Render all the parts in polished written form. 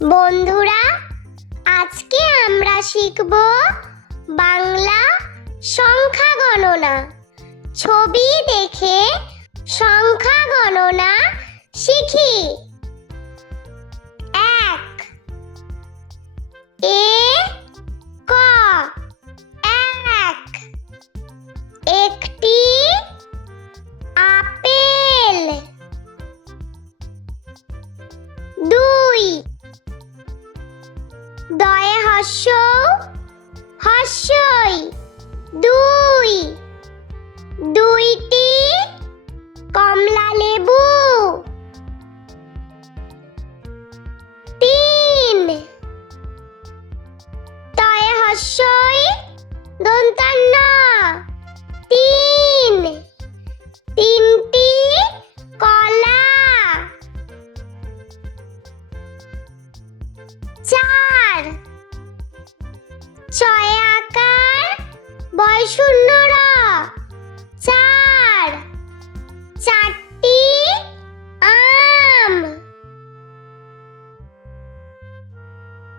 বন্ধুরা, আজকে আমরা শিখব বাংলা সংখ্যা গণনা। ছবি দেখে সংখ্যা গণনা শিখি। 1 ক 1 একটি আপেল। 2 দয়ে হস্যই 2 দুইটি কমলা লেবু। 3 তয়ে হস্যই দন্তান্ন 3 তিনটি কলা। 4 ছয় আকার বয় শূন্য র 4 চারটি আম।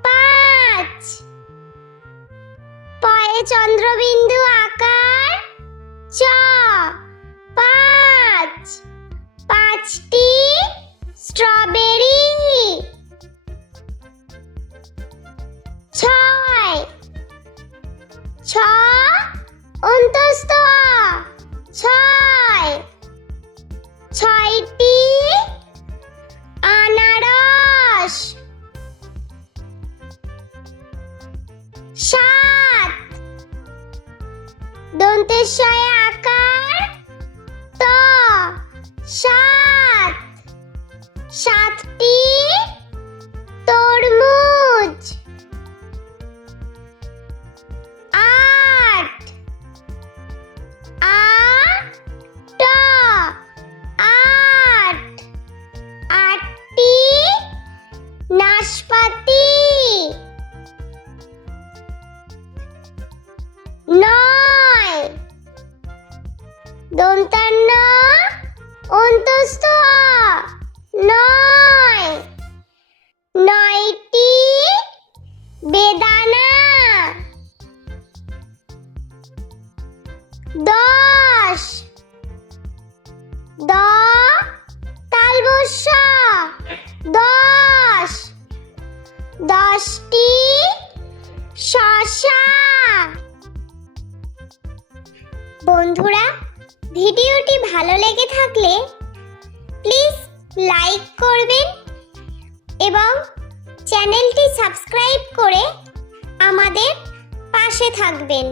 5 পয়ে চন্দ্রবিন্দু আকার চ 5 পাঁচটি স্ট্রবেরি। 6 ছ অন্তস্থ ছয় ছয়টি আনারস। 7 দন্তেশ্বয় আকার ত 7 সাতটি তরমুজ। 8 আটটি নাশপাতি। 9 দন্তান্ন অন্তস্থ 9টি বেদানা। 10 দ তালবস্য 10টি শসা। বন্ধুরা, ভিডিওটি ভালো লেগে থাকলে প্লিজ লাইক করবেন এবং চ্যানেলটি সাবস্ক্রাইব করে আমাদের পাশে থাকবেন।